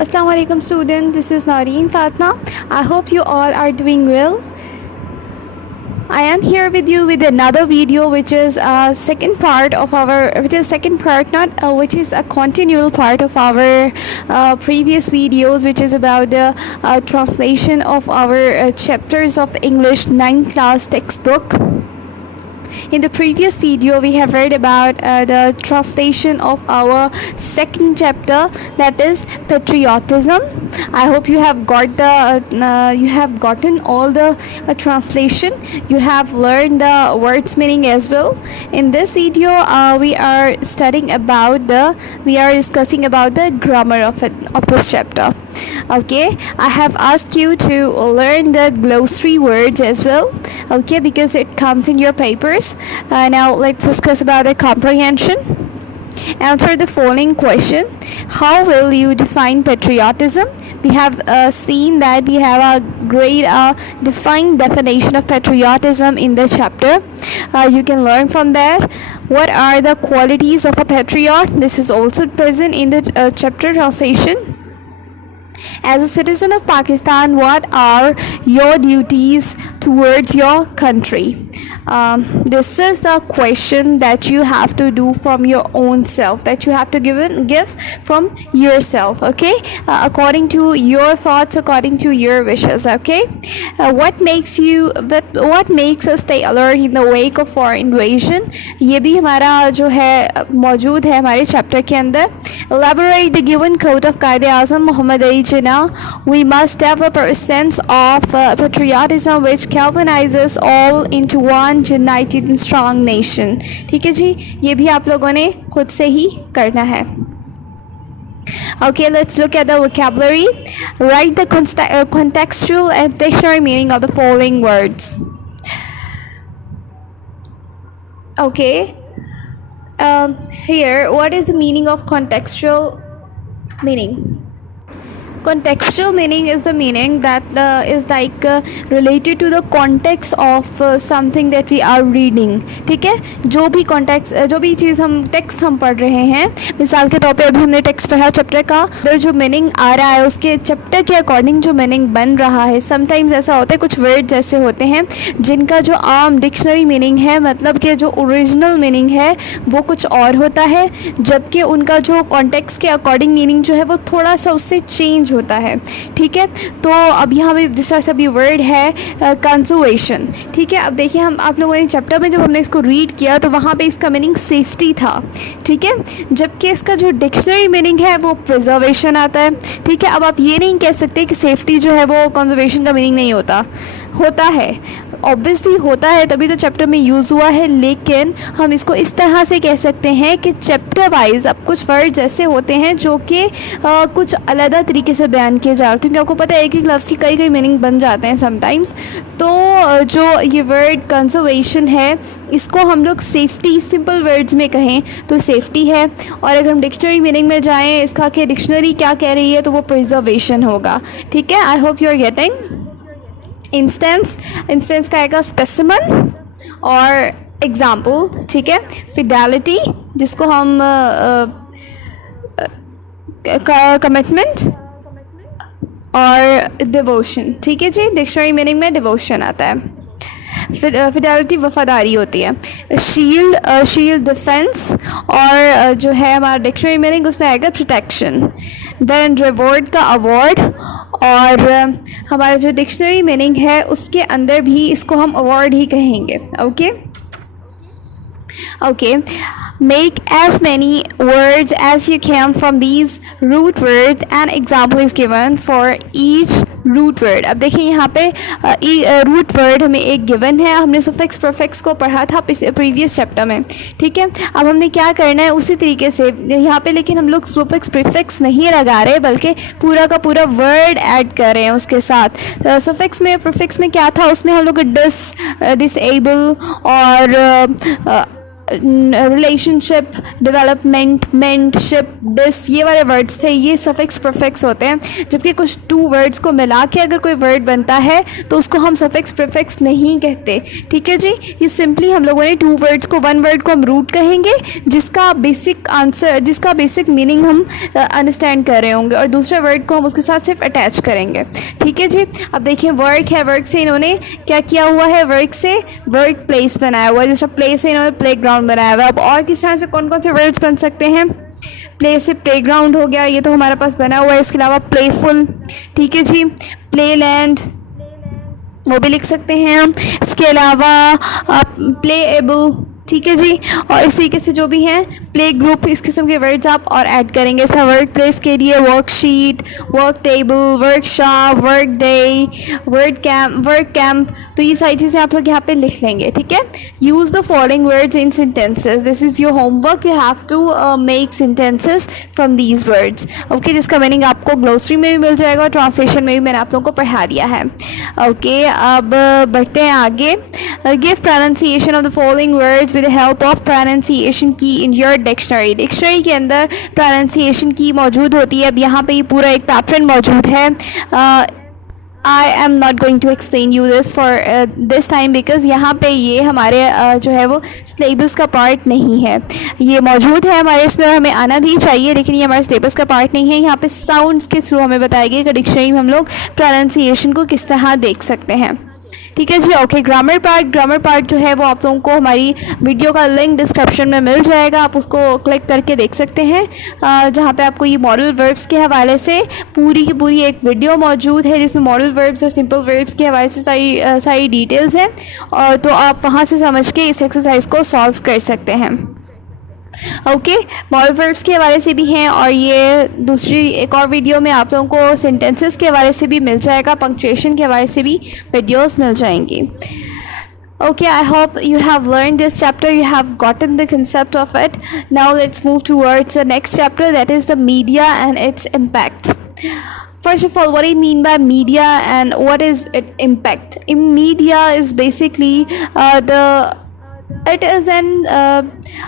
Assalamu alaikum students, this is Noreen Fatima. I hope you all are doing well. I am here with you with another video which is a second part of our which is which is a continual part of our previous videos, which is about the translation of our chapters of English 9th class textbook. In the previous video, we have read about the translation of our second chapter, that is patriotism. I hope you have gotten all the translation. You have learned the words meaning as well. In this video, we are discussing about the grammar of this chapter. Okay, I have asked you to learn the glossary words as well. Okay, because it comes in your papers. Now let's discuss about the comprehension. Answer the following question: how will you define patriotism? We have seen that we have a great defined definition of patriotism in the chapter. You can learn from there. What are the qualities of a patriot? This is also present in the chapter translation. As a citizen of Pakistan, what are your duties towards your country? This is the question that you have to do from your own self, that you have to give from yourself, okay? According to your thoughts, according to your wishes, okay? What makes us stay alert in the wake of foreign invasion? ये भी हमारा जो है मौजूद है हमारे chapter के अंदर. Elaborate the given quote of Qaid-e-Azam Muhammad Ali Jinnah. We must develop a sense of patriotism which galvanizes all into one united and strong nation. ठीक है जी, ये भी आप लोगों ने खुद से ही करना है. Okay, let's look at the vocabulary. Write the contextual and dictionary meaning of the following words. Okay, here, what is the meaning of contextual meaning? Contextual meaning is the meaning that is like related to the context of something that we are reading. ठीक है, जो भी context, जो भी चीज़ हम text हम पढ़ रहे हैं, मिसाल के तौर पे अभी हमने text पढ़ा चैप्टर का, उधर जो meaning आ रहा है उसके चैप्टर के अकॉर्डिंग जो meaning बन रहा है. समटाइम्स ऐसा होता है, कुछ वर्ड्स ऐसे होते हैं जिनका जो आम डिक्शनरी मीनिंग है, मतलब कि जो ओरिजिनल मीनिंग है वो कुछ और होता है, जबकि उनका जो कॉन्टेक्स्ट के अकॉर्डिंग मीनिंग जो है वो थोड़ा सा उससे चेंज होता है. ठीक है, तो अब यहाँ पे जिस तरह से अभी वर्ड है कंजर्वेशन. ठीक है, अब देखिए हम आप लोगों ने चैप्टर में जब हमने इसको रीड किया तो वहाँ पे इसका मीनिंग सेफ्टी था. ठीक है, जबकि इसका जो डिक्शनरी मीनिंग है वो प्रिजर्वेशन आता है. ठीक है, अब आप ये नहीं कह सकते कि सेफ्टी जो है वो कंजर्वेशन का मीनिंग नहीं होता है. ऑब्वियसली होता है, तभी तो चैप्टर में यूज़ हुआ है, लेकिन हम इसको इस तरह से कह सकते हैं कि चैप्टर वाइज अब कुछ वर्ड्स ऐसे होते हैं जो कि कुछ अलग तरीके से बयान किए जा रहे हैं, क्योंकि आपको पता है एक एक लफ्ज़ की कई मीनिंग बन जाते हैं समटाइम्स. तो जो ये वर्ड कंजर्वेशन है इसको हम लोग सेफ्टी सिंपल वर्ड्स में कहें तो सेफ्टी है, और अगर हम डिक्शनरी मीनिंग में जाएँ इसका कि डिक्शनरी क्या कह रही है तो वो प्रिजर्वेशन होगा. ठीक है, I hope you are getting. Instance का आएगा स्पेसिमन और एग्जाम्पल. ठीक है, फिडेलिटी जिसको हम कमिटमेंट और डिवोशन. ठीक है जी, डिक्शनरी मीनिंग में डिवोशन आता है. फिडेलिटी वफादारी होती है. शील्ड डिफेंस, और जो है हमारा डिक्शनरी मीनिंग उसमें आएगा प्रोटेक्शन. देन रिवॉर्ड का अवार्ड, और हमारा जो डिक्शनरी मीनिंग है उसके अंदर भी इसको हम अवार्ड ही कहेंगे. Okay, make as many words as you can from these root words. An example is given for each root word. अब देखिए यहाँ पे रूट वर्ड हमें एक गिवन है. हमने सुफिक्स प्रीफिक्स को पढ़ा था प्रीवियस चैप्टर में. ठीक है, अब हमने क्या करना है उसी तरीके से यहाँ पे, लेकिन हम लोग सुफिक्स प्रीफिक्स नहीं लगा रहे बल्कि पूरा का पूरा वर्ड ऐड कर रहे हैं उसके साथ. सुफिक्स में प्रीफिक्स में क्या था, उसमें हम लोग डिसेबल और रिलेशनशिप, डेवलपमेंट, मेंटशिप, डिस, ये वाले वर्ड्स थे, ये सफिक्स प्रीफिक्स होते हैं। जबकि कुछ टू वर्ड्स को मिला के अगर कोई वर्ड बनता है तो उसको हम सफिक्स प्रीफिक्स नहीं कहते। ठीक है जी, ये सिंपली हम लोगों ने टू वर्ड्स को, वन वर्ड को हम रूट कहेंगे जिसका बेसिक आंसर, जिसका बेसिक मीनिंग हम अंडरस्टैंड कर रहे होंगे, और दूसरे वर्ड को हम उसके साथ सिर्फ अटैच करेंगे। ठीक है जी। अब देखिए वर्क है, वर्क से इन्होंने क्या किया हुआ है, वर्क से वर्क प्लेस बनाया हुआ है, जैसा प्लेस से इन्होंने प्ले ग्राउंड बनाया हुआ है। अब और किस तरह से कौन कौन से वर्ड्स बन सकते हैं, प्ले से प्ले ग्राउंड हो गया, ये तो हमारे पास बना हुआ है। इसके अलावा प्लेफुल, ठीक है जी, प्ले लैंड, वो भी लिख सकते हैं हम। इसके अलावा प्ले एबल, ठीक है जी, और इस तरीके से जो भी हैं प्ले ग्रुप, इस किस्म के वर्ड्स आप और ऐड करेंगे। इसका वर्क प्लेस के लिए worksheet, work table, workshop, work day, work camp, तो ये सारी चीज़ें आप लोग यहाँ पे लिख लेंगे। ठीक है। Use the following words in sentences, this is your homework, you have to make sentences from these words. Okay, जिसका मीनिंग आपको ग्लोसरी में भी मिल जाएगा और ट्रांसलेशन में भी मैंने आप लोगों को पढ़ा दिया है। ओके, अब बढ़ते हैं आगे। Give pronunciation of the following words with the help of pronunciation की इन योर डिक्शनरी। डिक्शनरी के अंदर प्रोनाउंसिएशन की मौजूद होती है। अब यहाँ पे ये पूरा एक पैटर्न मौजूद है। I am not going to explain you this for this time because यहाँ पे ये हमारे जो है वो सिलेबस का पार्ट नहीं है। ये मौजूद है हमारे इसमें, हमें आना भी चाहिए, लेकिन ये हमारे सिलेबस का पार्ट नहीं है। यहाँ पे साउंड्स के थ्रू हमें बताया गया कि डिक्शनरी में हम लोग प्रोनाउंसिएशन को किस तरह देख सकते हैं। ठीक है जी। ओके, ग्रामर पार्ट जो है वो आप लोगों को हमारी वीडियो का लिंक डिस्क्रिप्शन में मिल जाएगा, आप उसको क्लिक करके देख सकते हैं, जहाँ पे आपको ये मॉडल वर्ब्स के हवाले से पूरी की पूरी एक वीडियो मौजूद है जिसमें मॉडल वर्ब्स और सिंपल वर्ब्स के हवाले से सारी डिटेल्स हैं, और तो आप वहाँ से समझ के इस एक्सरसाइज को सॉल्व कर सकते हैं। ओके, मॉडल वर्ब्स के हवाले से भी हैं, और ये दूसरी एक और वीडियो में आप लोगों को सेंटेंसेस के हवाले से भी मिल जाएगा, पंक्चुएशन के हवाले से भी वीडियोस मिल जाएंगी। Okay, I hope you have learned this chapter, you have gotten the concept of it. Now let's move towards the next chapter, that is the media and its impact. First of all, what do you mean by media and what is its impact? Media is basically it is an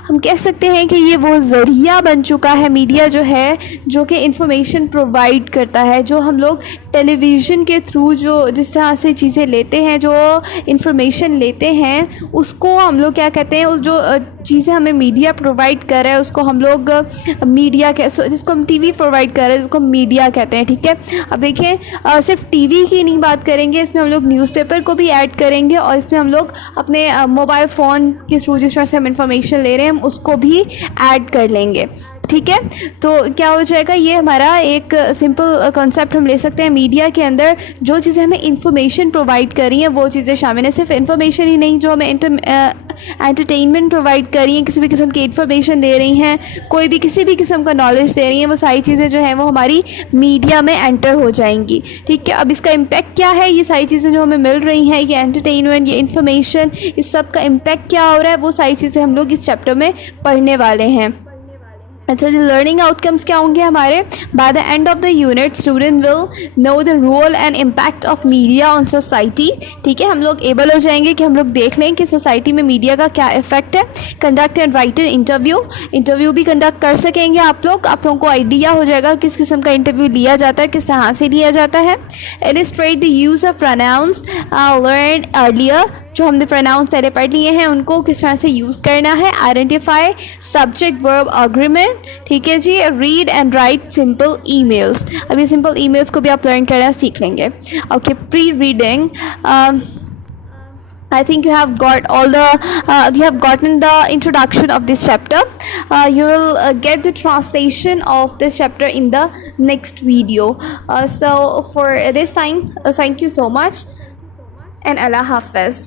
हम कह सकते हैं कि ये वो ज़रिया बन चुका है, मीडिया जो है, जो कि इंफॉर्मेशन प्रोवाइड करता है। जो हम लोग टेलीविज़न के थ्रू जो जिस तरह से चीज़ें लेते हैं, जो इंफॉर्मेशन लेते हैं, उसको हम लोग क्या कहते हैं, उस जो चीज़ें हमें मीडिया प्रोवाइड कर रहा है उसको हम लोग मीडिया जिसको हम टीवी प्रोवाइड कर रहे हैं उसको मीडिया कहते हैं। ठीक है। अब देखिए सिर्फ टीवी की नहीं बात करेंगे, इसमें हम लोग न्यूज़पेपर को भी ऐड करेंगे, और इसमें हम लोग अपने मोबाइल फ़ोन के थ्रू जिस तरह से हम इंफॉर्मेशन ले रहे हैं हम उसको भी ऐड कर लेंगे। ठीक है। तो क्या हो जाएगा, ये हमारा एक सिंपल कॉन्सेप्ट हम ले सकते हैं। मीडिया के अंदर जो चीज़ें हमें इंफॉर्मेशन प्रोवाइड कर रही हैं वो चीज़ें शामिल हैं। सिर्फ इंफॉर्मेशन ही नहीं, जो हमें एंटरटेनमेंट प्रोवाइड कर रही हैं, किसी भी किस्म की इंफॉर्मेशन दे रही हैं, कोई भी किसी भी किस्म का नॉलेज दे रही हैं, वो सारी चीज़ें जो हैं वो हमारी मीडिया में एंटर हो जाएंगी। ठीक है। अब इसका इम्पैक्ट क्या है, ये सारी चीज़ें जो हमें मिल रही हैं, ये एंटरटेनमेंट, ये इन्फॉर्मेशन, इस सब का इम्पैक्ट क्या हो रहा है, वो सारी चीज़ें हम लोग इस चैप्टर में पढ़ने वाले हैं। अच्छा जी, लर्निंग आउटकम्स क्या होंगे हमारे? By the end of the unit student will know the role and impact of media on society. ठीक है, हम लोग एबल हो जाएंगे कि हम लोग देख लें कि सोसाइटी में मीडिया का क्या इफेक्ट है। Conduct and right an interview भी कंडक्ट कर सकेंगे आप लोगों को आइडिया हो जाएगा किस किस्म का इंटरव्यू लिया जाता है, किस तरह से लिया जाता है। Illustrate the use of pronouns learn earlier, जो हमने प्रोनाउंस पहले पढ़ लिए हैं उनको किस तरह से यूज़ करना है। Identify subject verb agreement. ठीक है जी। Read and write simple emails. अब ये सिंपल ईमेल्स को भी आप लर्न करना सीख लेंगे। Okay, pre reading, I think you have gotten the introduction of this chapter. You will get the translation of this chapter in the next video. So for this time, thank you so much and Allah Hafiz.